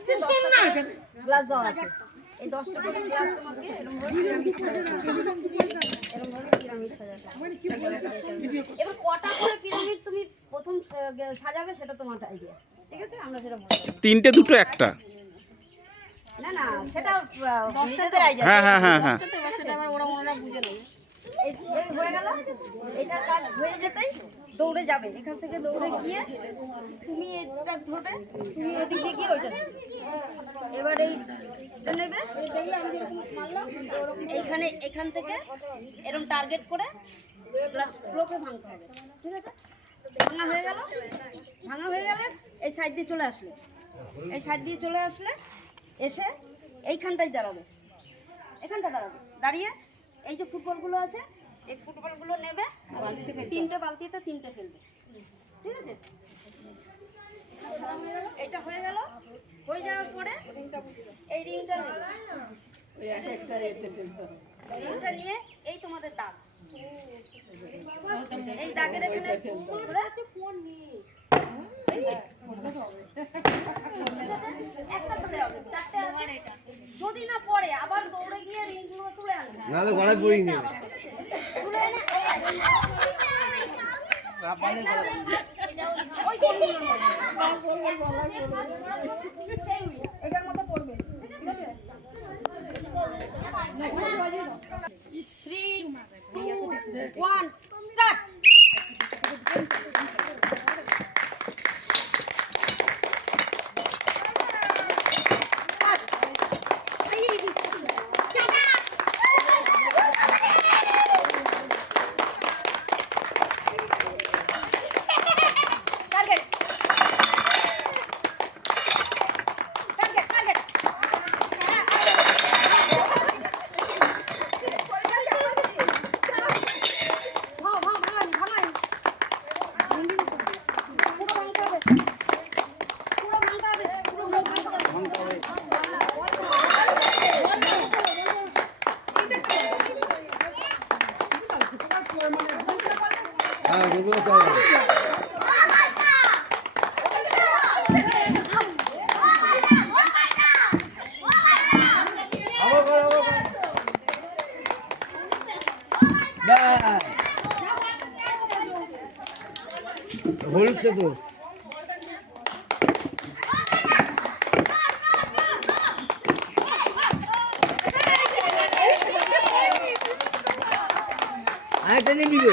আছে, 10টা গ্লাস দেওয়া আছে। এই 10টা করে গ্লাস তোমাকে এরকম ভাবে পিরামিড সাজাতে হবে। এবার কটা করে পিরামিড তুমি প্রথম সাজাবে সেটা তোমার আইডিয়া, ঠিক আছে? আমরা যেটা বলবো 3টে 2টো 1টা। না না, সেটা 10টাদের আইডিয়া। হ্যাঁ হ্যাঁ হ্যাঁ হ্যাঁ, 10টাতে সেটা আবার ওরা বুঝে নেবে। এই হয়ে গেল, এটা কাজ হয়ে যেতেই দৌড়ে যাবে, এখান থেকে দৌড়ে গিয়ে তুমি এটা ধরে তুমি ওদিকে গিয়ে ওইটা দেবে। এবার এইটা নেবে, এইখানে এখান থেকে এরকম টার্গেট করে প্লাস ব্লকে ভাঙতে হবে, ঠিক আছে? ভাঙা হয়ে গেল, ভাঙা হয়ে গেলে এই সাইড দিয়ে চলে আসলে, এই সাইড দিয়ে চলে আসলে এসে এইখানটায় দাঁড়াবে, এখানটা দাঁড়াবে, দাঁড়িয়ে এই যে ফুটবলগুলো আছে এই ফুটবলগুলো নেবে, 3টে বালতিতে 3টে ফেলবে, ঠিক আছে? এটা হয়ে গেল, হয়ে যাওয়ার পরে এই রিংটা নেবে, রিংটা নিয়ে এই তোমাদের দাগ, এই দাগের এখানে ফোন নিয়ে যদি না পড়ে আবার দৌড়ে গিয়ে রিংগুলো তুলে আনবে, না তো গলায় পড়ি নি তুলে এনে এটার মতো পড়বে, ঠিক আছে? 3, 2, 1 স্টার্ট। হ্যাঁ গুগল করে হলুদটা তো আরেকটা নিবি তো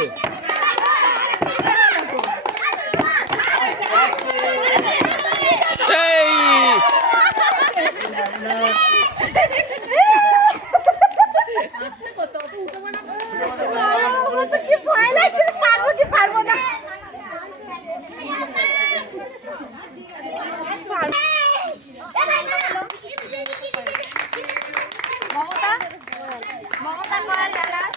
মমতা কয়াল ডালার